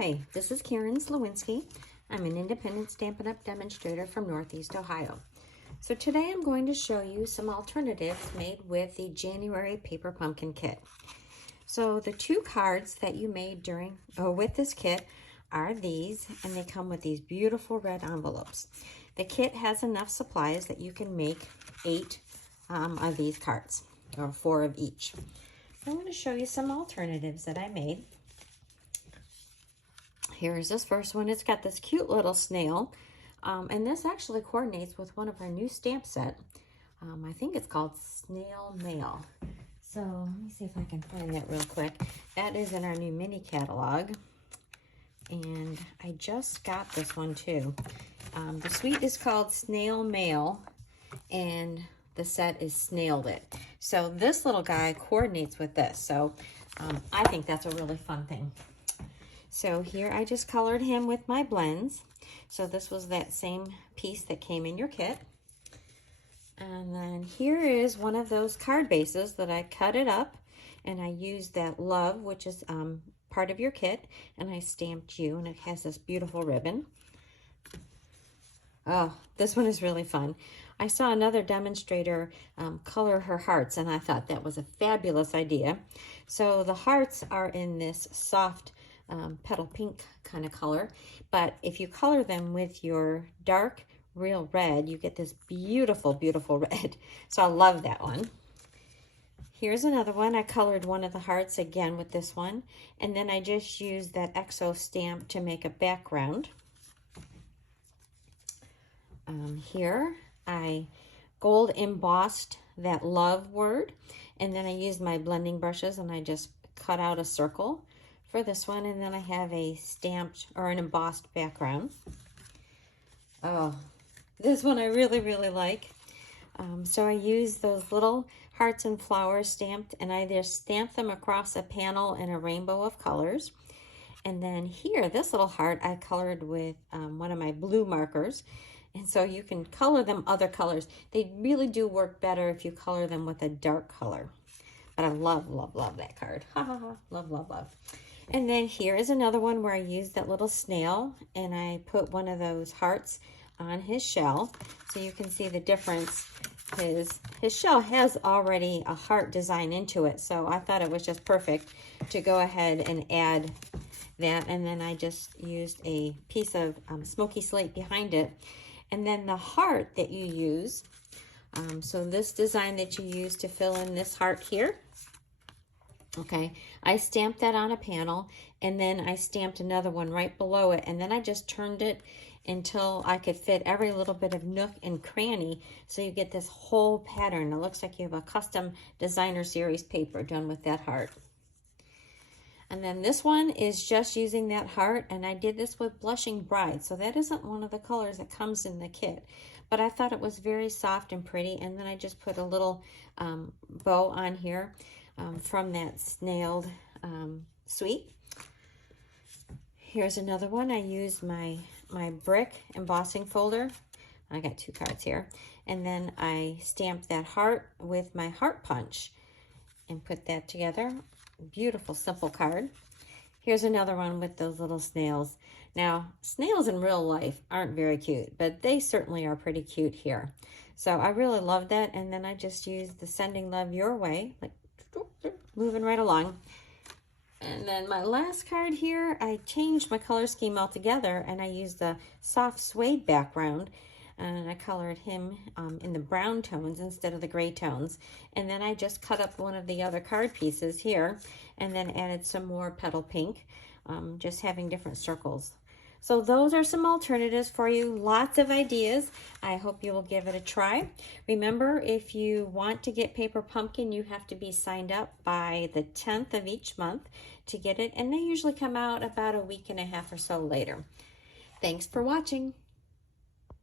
Hi, this is Karen Sliwinski. I'm an independent Stampin' Up! Demonstrator from Northeast Ohio. So today I'm going to show you some alternatives made with the January Paper Pumpkin Kit. So the two cards that you made with this kit are these, and they come with these beautiful red envelopes. The kit has enough supplies that you can make 8 of these cards, or 4 of each. I'm going to show you some alternatives that I made. Here's this first one. It's got this cute little snail, and this actually coordinates with one of our new stamp set. I think it's called Snail Mail. So let me see if I can find that real quick. That is in our new mini catalog, and I just got this one too. The suite is called Snail Mail, and the set is Snailed It. So this little guy coordinates with this, so I think that's a really fun thing. So here I just colored him with my blends. So this was that same piece that came in your kit. And then here is one of those card bases that I cut it up, and I used that love, which is part of your kit, and I stamped you, and it has this beautiful ribbon. Oh, this one is really fun. I saw another demonstrator color her hearts, and I thought that was a fabulous idea. So the hearts are in this soft petal pink kind of color, but if you color them with your dark real red, you get this beautiful, beautiful red. So I love that one. Here's another one. I colored one of the hearts again with this one, and then I just used that XO stamp to make a background. Here I gold embossed that love word, and then I used my blending brushes and I just cut out a circle for this one, and then I have a stamped or an embossed background. Oh, this one I really, really like. So I used those little hearts and flowers stamped, and I just stamped them across a panel in a rainbow of colors. And then here, this little heart I colored with one of my blue markers. And so you can color them other colors. They really do work better if you color them with a dark color. But I love, love, love that card. Ha ha ha, love, love, love. And then here is another one where I used that little snail, and I put one of those hearts on his shell. So you can see the difference. His shell has already a heart design into it, so I thought it was just perfect to go ahead and add that. And then I just used a piece of smoky slate behind it. And then the heart that you use, so this design that you use to fill in this heart here, okay, I stamped that on a panel, and then I stamped another one right below it, and then I just turned it until I could fit every little bit of nook and cranny, so you get this whole pattern. It looks like you have a custom designer series paper done with that heart. And then this one is just using that heart, and I did this with Blushing Bride, so that isn't one of the colors that comes in the kit, but I thought it was very soft and pretty. And then I just put a little bow on here from that snailed suite. Here's another one. I used my brick embossing folder. I got 2 cards here, and then I stamped that heart with my heart punch and put that together. Beautiful, simple card. Here's another one with those little snails. Now, snails in real life aren't very cute, but they certainly are pretty cute here. So I really love that. And then I just used the Sending Love Your Way, like moving right along. And then my last card here, I changed my color scheme altogether, and I used a soft suede background, and I colored him in the brown tones instead of the gray tones. And then I just cut up one of the other card pieces here, and then added some more petal pink, just having different circles. So those are some alternatives for you. Lots of ideas. I hope you will give it a try. Remember, if you want to get Paper Pumpkin, you have to be signed up by the 10th of each month to get it, and they usually come out about a week and a half or so later. Thanks for watching.